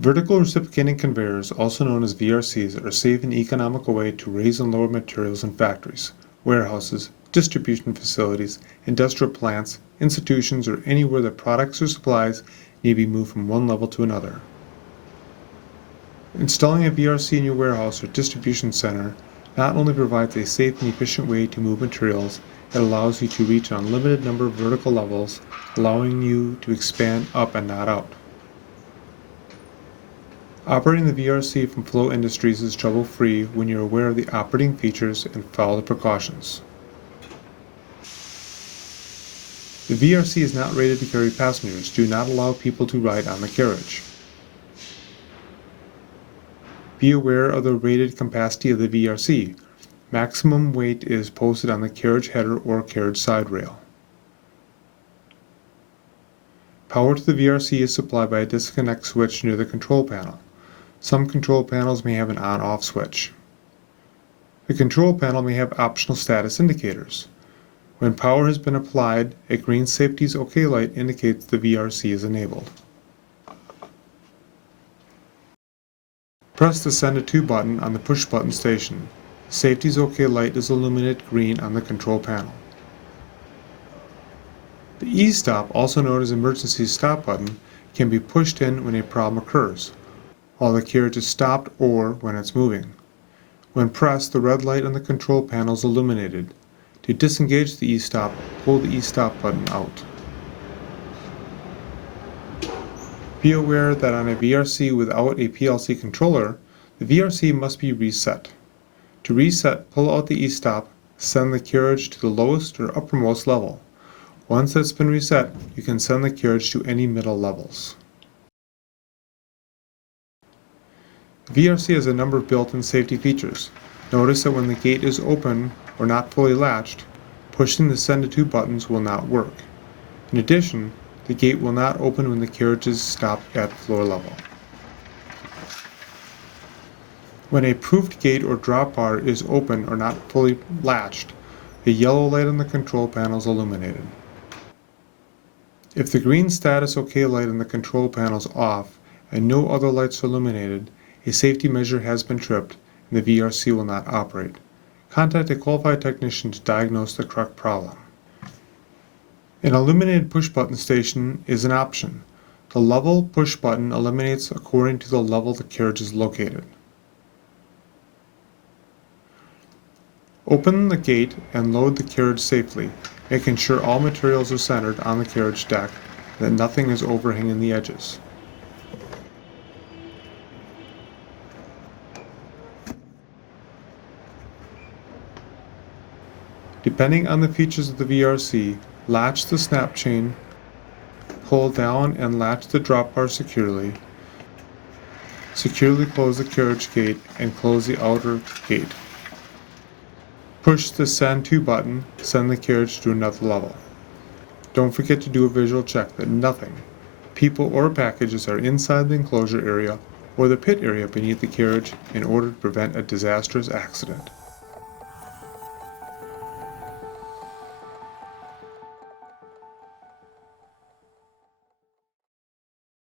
Vertical reciprocating conveyors, also known as VRCs, are a safe and economical way to raise and lower materials in factories, warehouses, distribution facilities, industrial plants, institutions, or anywhere that products or supplies need to be moved from one level to another. Installing a VRC in your warehouse or distribution center not only provides a safe and efficient way to move materials, it allows you to reach an unlimited number of vertical levels, allowing you to expand up and not out. Operating the VRC from Flow Industries is trouble-free when you're aware of the operating features and follow the precautions. The VRC is not rated to carry passengers. Do not allow people to ride on the carriage. Be aware of the rated capacity of the VRC. Maximum weight is posted on the carriage header or carriage side rail. Power to the VRC is supplied by a disconnect switch near the control panel. Some control panels may have an on-off switch. The control panel may have optional status indicators. When power has been applied, a green safety's OK light indicates the VRC is enabled. Press the Send a To button on the push button station. The safety's OK light is illuminated green on the control panel. The E-stop, also known as emergency stop button, can be pushed in when a problem occurs, while the carriage is stopped or when it's moving. When pressed, the red light on the control panel is illuminated. To disengage the E-stop, pull the E-stop button out. Be aware that on a VRC without a PLC controller, the VRC must be reset. To reset, pull out the E-stop, send the carriage to the lowest or uppermost level. Once that's been reset, you can send the carriage to any middle levels. The VRC has a number of built-in safety features. Notice that when the gate is open or not fully latched, pushing the Send a To buttons will not work. In addition, the gate will not open when the carriage is stopped at floor level. When a proofed gate or drop bar is open or not fully latched, the yellow light on the control panel is illuminated. If the green status OK light on the control panel is off and no other lights are illuminated, a safety measure has been tripped and the VRC will not operate. Contact a qualified technician to diagnose the correct problem. An illuminated push button station is an option. The level push button eliminates according to the level the carriage is located. Open the gate and load the carriage safely, making sure all materials are centered on the carriage deck and that nothing is overhanging the edges. Depending on the features of the VRC, latch the snap chain, pull down and latch the drop bar securely close the carriage gate and close the outer gate. Push the Send To button, send the carriage to another level. Don't forget to do a visual check that nothing, people or packages are inside the enclosure area or the pit area beneath the carriage in order to prevent a disastrous accident.